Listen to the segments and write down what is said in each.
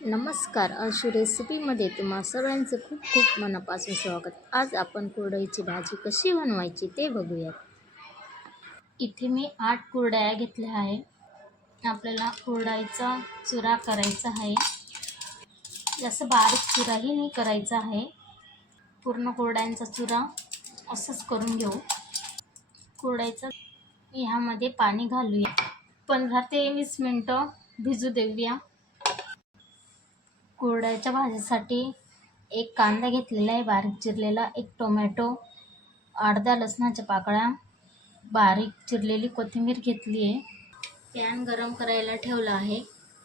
नमस्कार. अशी रेसिपीमध्ये तुम्हा सगळ्यांचं खूप खूप मनापासून स्वागत. आज आपण कुरडईची भाजी कशी बनवायची ते बघूयात. इथे मी 8 कुरडया घेतल्या आहे. आपल्याला कुरडईचा चुरा करायचा आहे. जास्त बारीक चुराही नाही करायचा आहे. पूर्ण कुरडयांचा चुरा असंच करून घेऊ. कुरडईचं ह्यामध्ये पाणी घालूया. 15 ते 20 मिनटं भिजू देऊया. कुरडयाच्या भाजीसाठी एक कांदा घेतलेला आहे बारीक चिरलेला, एक टोमॅटो, अर्ध्या लसणाच्या पाकळ्या, बारीक चिरलेली कोथिंबीर घेतली आहे. पॅन गरम करायला ठेवला आहे.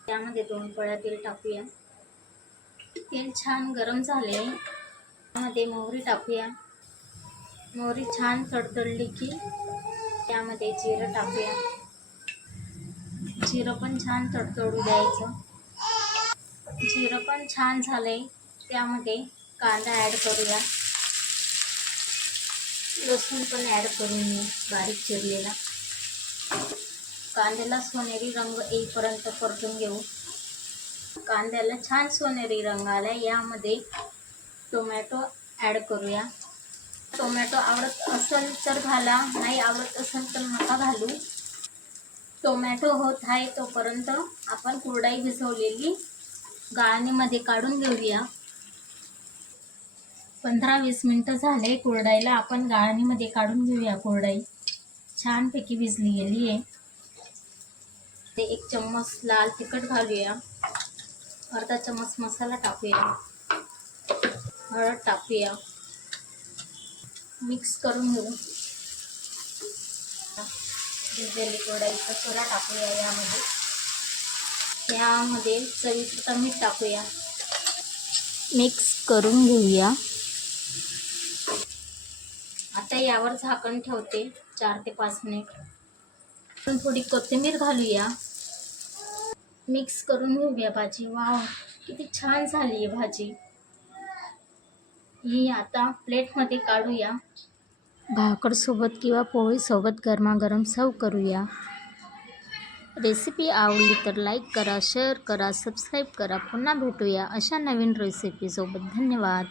त्यामध्ये 2 पळ्या तेल टाकूया. तेल छान गरम झाले. त्यामध्ये मोहरी टाकूया. मोहरी छान तडतडली की त्यामध्ये जिरं टाकूया. जिरं पण छान तडतडू द्यायचं. जिरं पण छान झाले. त्यामध्ये कांदा ॲड करूया. लसूण पण ॲड करून घेऊ बारीक चिरलेला. कांद्याला सोनेरी रंग येईपर्यंत परतून घेऊ. कांद्याला छान सोनेरी रंग आला. यामध्ये टोमॅटो ॲड करूया. टोमॅटो आवडत असेल तर घाला, नाही आवडत असेल तर नका घालू. टोमॅटो होत आहे तोपर्यंत आपण कुरडई भिजवलेली गाळणीमध्ये काढून घेऊया. 15-20 मिनटं झाले. कुरडईला आपण गाळणीमध्ये काढून घेऊया. कुरडई छानपैकी भिजली गेली आहे. ते 1 चम्मच लाल तिखट घालूया. अर्धा चम्मच मसाला टाकूया. हळद टाकूया. मिक्स करून घेऊ. भिजलेली कुरडईचा चुरा टाकूया. यामध्ये चवीपुरतं मीठ टाकूया. मिक्स करून घेऊया. आता यावर झाकण ठेवते 4 ते 5 मिनिट. थोडी कोथिंबीर घालूया. मिक्स करून घेऊया भाजी. वाव, किती छान झाली आहे भाजी. ही आता प्लेटमध्ये काढूया. भाकरसोबत किंवा पोळीसोबत गरमागरम सर्व करूया. रेसिपी आवडली तर लाईक करा, शेअर करा, सबस्क्राईब करा. पुन्हा भेटूया अशा नवीन रेसिपीसोबत. धन्यवाद.